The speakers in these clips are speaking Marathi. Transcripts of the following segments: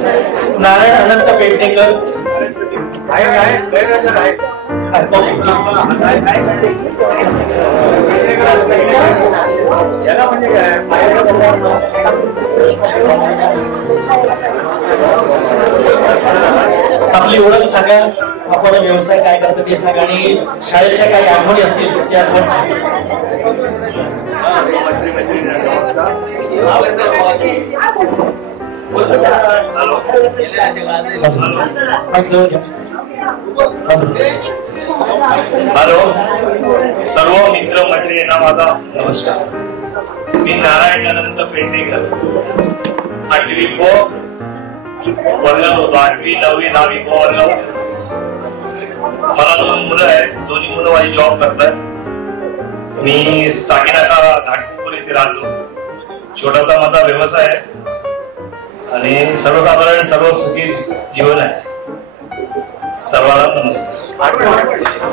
नारायण अनंत पेडणेकर आपली ओळख सांगा, आपण व्यवसाय काय करतो ते सांगा आणि शाळेच्या काही आठवणी असतील त्या आठवण सांगा. हॅलो, सर्व मित्र मंडळींना माझा नमस्कार. मी नारायण अनंत पेडणेकर, 8वी ब वर्गात होतो. 8वी 9वी 10वी ब वर्गात. मला 2 मुलं आहेत. दोन्ही मुलं माझी जॉब करतात. मी साकीनाका घाटकोपर येथे राहतो. छोटासा माझा व्यवसाय आहे आणि सर्वसाधारण सर्व सुखी जीवन आहे. सर्वांना नमस्कार.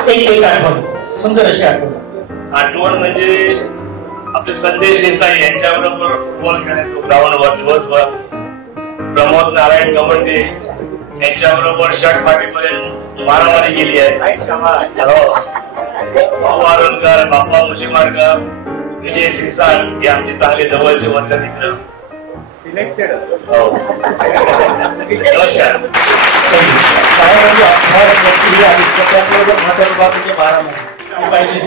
एक आठवण, सुंदर अशी आठवण. आठवण म्हणजे आपले संदेश देसाई यांच्याबरोबर फुटबॉल खेळायचो ग्राउंडवर दिवसभर. प्रमोद नारायण गवंडे यांच्याबरोबर शर्ट फाटीपर्यंत मारामारी केली आहे. भाऊ आरोलकर, बाप्पा मुशीमारकर, विजय सिरसाट हे आमचे चांगले जवळचे वर्ग मित्र. नमस्कार. बारा पाहिजे.